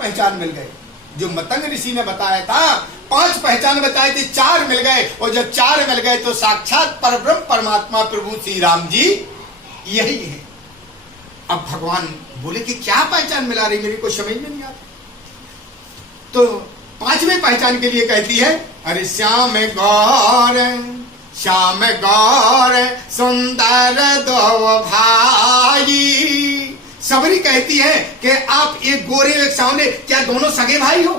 पहचान मिल गए। जो मतंग ऋषि ने बताया था 5 पहचान बताए थे, 4 मिल गए। और जब 4 मिल गए तो साक्षात परब्रह्म परमात्मा प्रभु श्री राम जी यही है। अब भगवान बोले कि क्या पहचान मिला रही, मेरे को समझ में नहीं आता। तो 5वें पहचान के लिए कहती है, अरे श्याम गौर श्याम गौर सुंदर दो भाई। सबरी कहती है कि आप एक गोरे एक सांवले, क्या दोनों सगे भाई हो?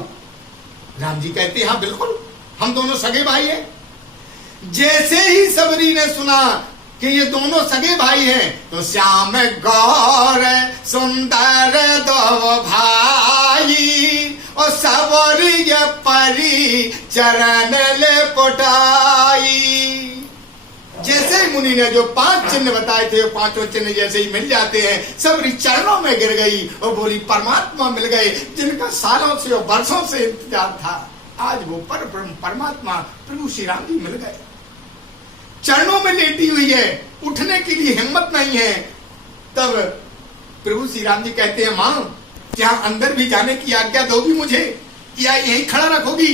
राम जी कहते हैं हाँ बिल्कुल, हम दोनों सगे भाई हैं। जैसे ही सबरी ने सुना कि ये दोनों सगे भाई हैं, तो श्याम गौर सुंदर दो भाई और सबरी परी चरण ले पुटाई। जैसे ही मुनि ने जो 5 चिन्ह बताए थे, वो 5 चिन्ह जैसे ही मिल जाते हैं, सबरी चरणों में गिर गई और बोली परमात्मा मिल गए, जिनका सालों से और वर्षों से इंतजार था। आज वो परमात्मा प्रभु श्री राम जी मिल गए। चरणों में लेटी हुई है, उठने के लिए हिम्मत नहीं है। तब प्रभु श्री राम जी कहते हैं, मां क्या अंदर भी जाने की आज्ञा दोगी मुझे या यहीं खड़ा रखोगी?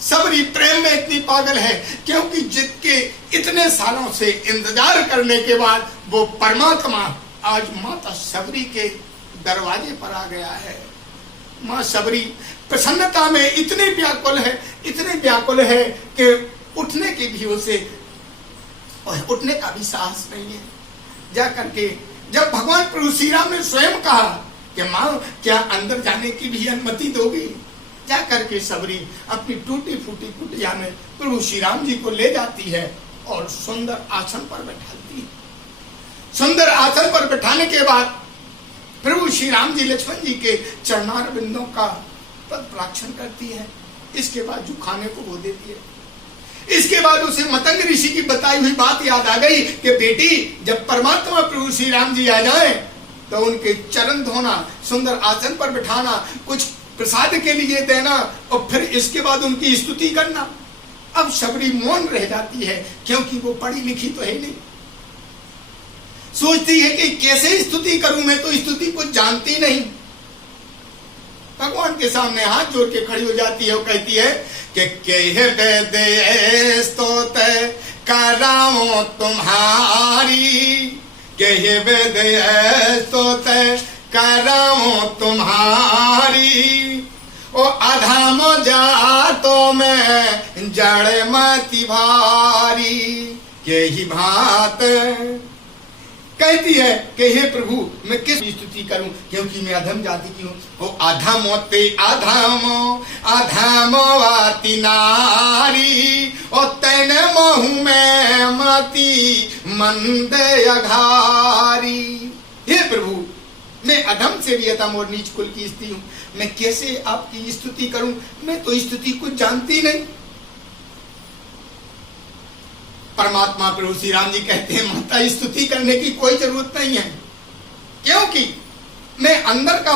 सबरी प्रेम में इतनी पागल है क्योंकि जिसके इतने सालों से इंतजार करने के बाद वो परमात्मा आज माता सबरी के दरवाजे पर आ गया है। मां सबरी प्रसन्नता में इतने व्याकुल है कि उठने की भी उसे उठने का भी साहस नहीं है। जा करके जब भगवान प्रभु श्री राम ने स्वयं कहा कि मां क्या अंदर जाने की भी अनुमति दोगी, जा करके सबरी अपनी टूटी फूटी कुटिया में प्रभु श्री राम जी को ले जाती है और सुंदर आसन पर बैठाती है। सुंदर आसन पर बैठाने के बाद प्रभु श्री राम जी लक्ष्मण जी के चरणार बिंदों का पद प्राक्षण करती है। इसके बाद जो खाने को वो देती है। इसके बाद उसे मतंग ऋषि की बताई हुई बात याद आ गई कि बेटी जब परमात्मा प्रभु श्री राम जी आ जाए तो उनके चरण धोना, सुंदर आसन पर बिठाना, कुछ प्रसाद के लिए देना और फिर इसके बाद उनकी स्तुति करना। अब सबरी मौन रह जाती है क्योंकि वो पढ़ी लिखी तो है नहीं। सोचती है कि कैसे स्तुति करूं, मैं तो स्तुति कुछ जानती नहीं। भगवान के सामने हाथ जोड़ के खड़ी हो जाती है और कहती है कि कह वेद स्तोत कराओ तुम्हारी, कह वेद स्तोत कराओ तुम्हारी, ओ अधम जातो में जड़ मति भारी। के ही भात कहती है कि हे प्रभु मैं किस स्तुति करूं क्योंकि मैं अधम जाति की हूं। ओ अधमोते अधमवाति नारी, ओ तैन महु में मति मंद अघारी। हे प्रभु मैं अधम से भी अधम और नीच कुल की स्त्री हूं, मैं कैसे आपकी स्तुति करूं, मैं तो स्तुति कुछ जानती नहीं। परमात्मा प्रभु श्री राम जी कहते हैं माता स्तुति करने की कोई जरूरत नहीं है क्योंकि मैं अंदर का